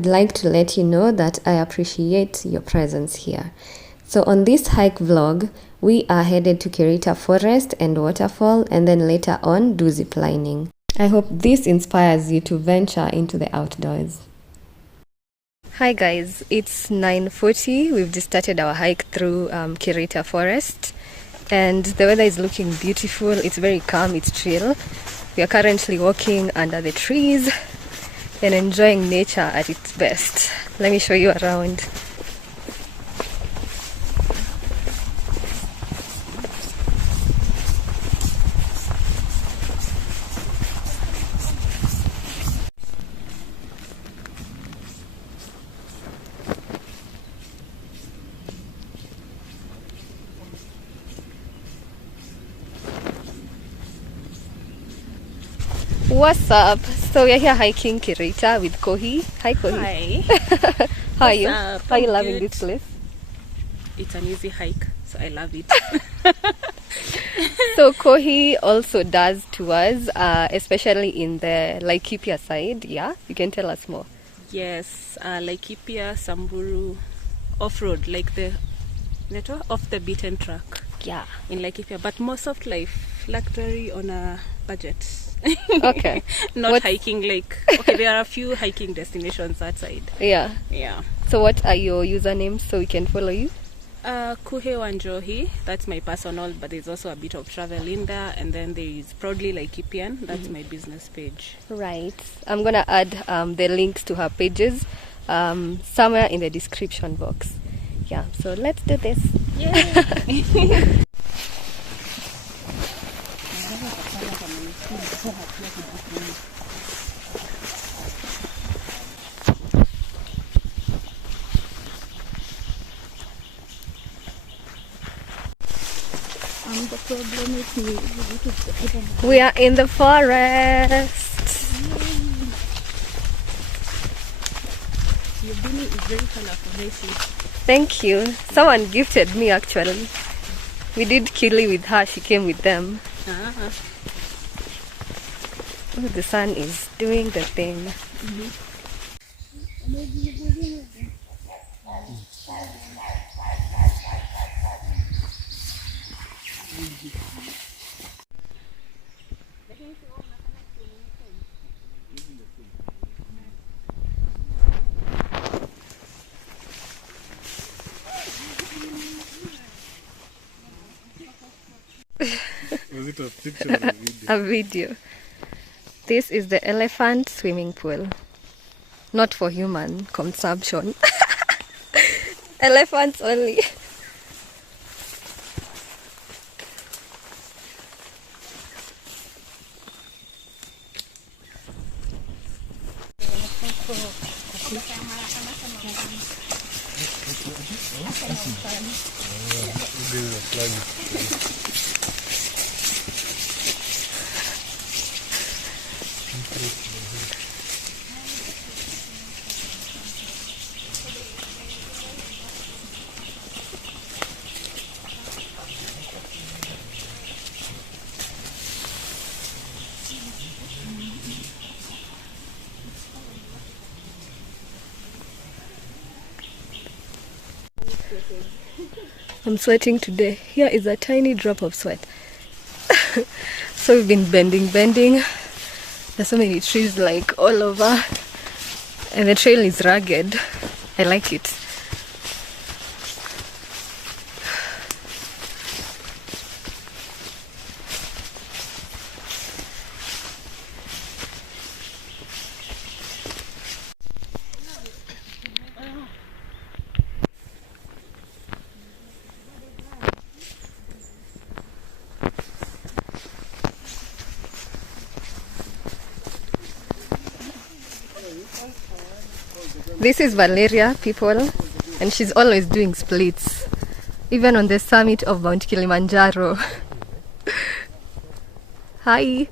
would like to let you know that I appreciate your presence here. So on this hike vlog, we are headed to Kereita Forest and Waterfall, and then later on do ziplining. I hope this inspires you to venture into the outdoors. Hi guys, it's 9:40. We've just started our hike through Kereita Forest, and the weather is looking beautiful. It's very calm, it's chill. We are currently walking under the trees and enjoying nature at its best. Let me show you around. What's up? So we're here hiking Kereita with Kohi. Hi Kohi. Hi. How are you? Up? How are you I'm loving good. this place? It's an easy hike, so I love it. So Kohi also does tours, especially in the Laikipia side. Yeah, you can tell us more. Yes, Laikipia, Samburu, off-road, like the off the beaten track Yeah. in Laikipia, but more soft life, luxury on a budget. Okay. Not hiking like, okay, there are a few hiking destinations that side. Yeah. Yeah. So what are your usernames so we can follow you? Kuhe Wanjohi, that's my personal, but there's also a bit of travel in there, and then there is Proudly Laikipian, that's my business page. Right. I'm gonna add the links to her pages somewhere in the description box. Yeah, so let's do this. Yeah. The problem with me, We are in the forest. Your beanie is very colorful, I see. Thank you. Someone gifted me actually. We did Kili with her, she came with them. Ah. Oh, the sun is doing the thing. Was it a picture or a video? A video. This is the elephant swimming pool. Not for human consumption. Elephants only. I'm sweating today. Here is a tiny drop of sweat. So we've been bending. There's so many trees like all over, and the trail is rugged. I like it. This is Valeria, people, and she's always doing splits, even on the summit of Mount Kilimanjaro. Hi!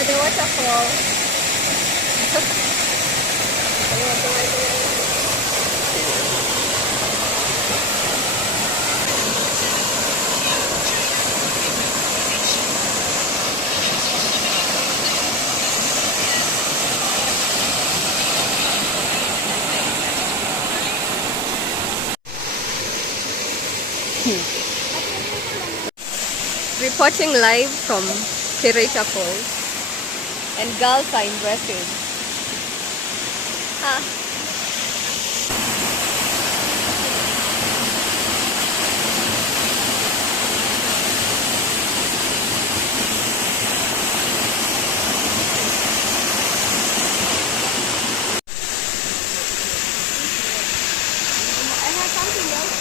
At the waterfall. Reporting live from Kereita Forest, and girls are in dresses. I have something else.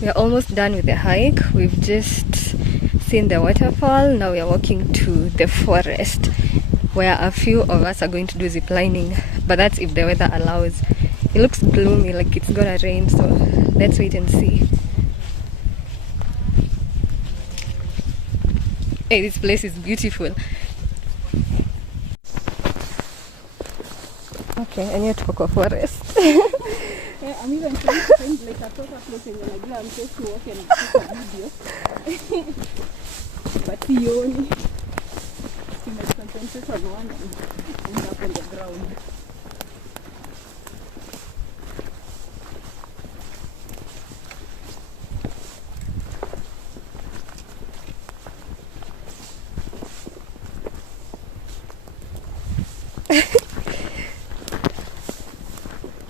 We're almost done with the hike. We've just seen the waterfall. Now we are walking to the forest where a few of us are going to do ziplining, but that's if the weather allows. It looks gloomy, like it's gonna rain, so let's wait and see. Hey, this place is beautiful. Okay, and yet Total Forest. I'm even trying to find like a total place and then I'm supposed to walk and take a video. But the only you might concentrate on one and end up on the ground.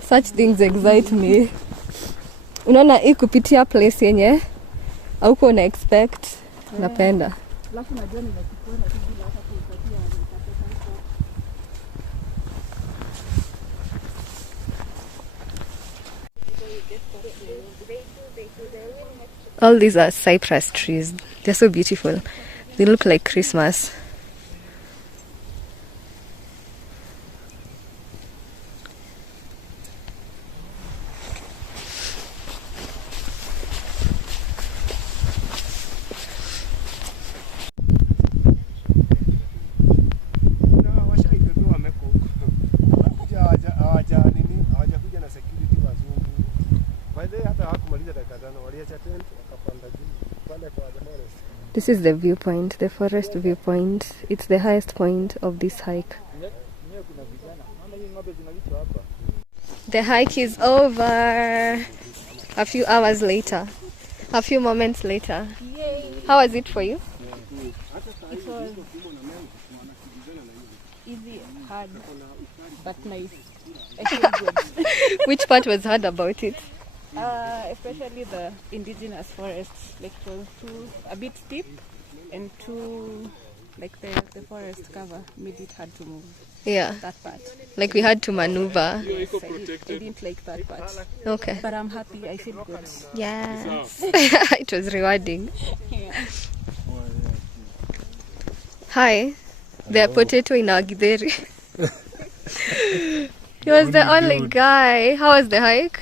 Such things excite me. Unaona hii kupitia place yenye hauko una expect. Napenda. Alafu najua nimechukua na bila hata kuipatia All these are cypress trees. They're so beautiful. They look like Christmas. This is the viewpoint, the forest viewpoint. It's the highest point of this hike. The hike is over. A few hours later, a few moments later. Yay. How was it for you? It was easy, hard, but nice. I feel good. Which part was hard about it? Especially the indigenous forests, like it was a bit steep and too, like the forest cover made it hard to move. Yeah, That part. like we had to maneuver. Yes, I didn't like that part. Okay. But I'm happy, I feel good. Yes. It was rewarding. Yeah. Hi. The potato in our githeri. He was the only guy. How was the hike?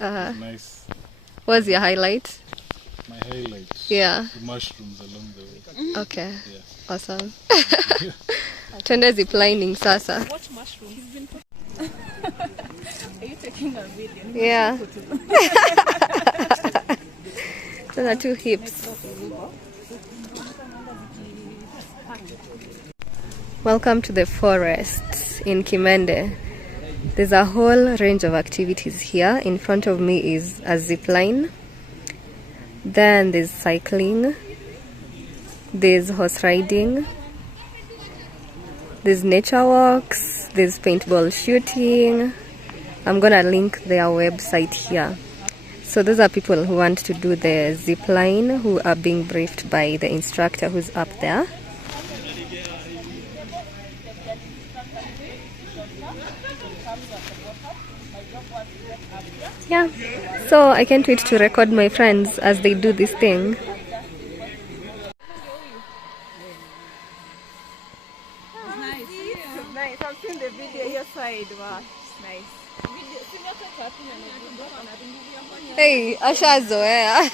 Nice. What was your highlight? My highlight. Yeah. The mushrooms along the way. Okay. Yeah. Awesome. Twende ziplining sasa. Watch mushrooms. Are you taking a video? Yeah. Those are two hips. Welcome to the forest in Kimende. There's a whole range of activities here. In front of me is a zip line. Then there's cycling. There's horse riding. There's nature walks. There's paintball shooting. I'm gonna link their website here. So those are people who want to do the zip line, who are being briefed by the instructor who's up there. Yeah, so I can't wait to record my friends as they do this thing. Nice. I've seen the video your side. Wow, it's nice. Hey, ashazoea.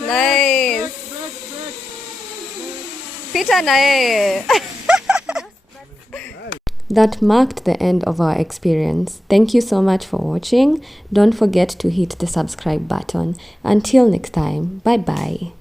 Nice. Pita na yeye. That marked the end of our experience. Thank you so much for watching. Don't forget to hit the subscribe button. Until next time, bye bye.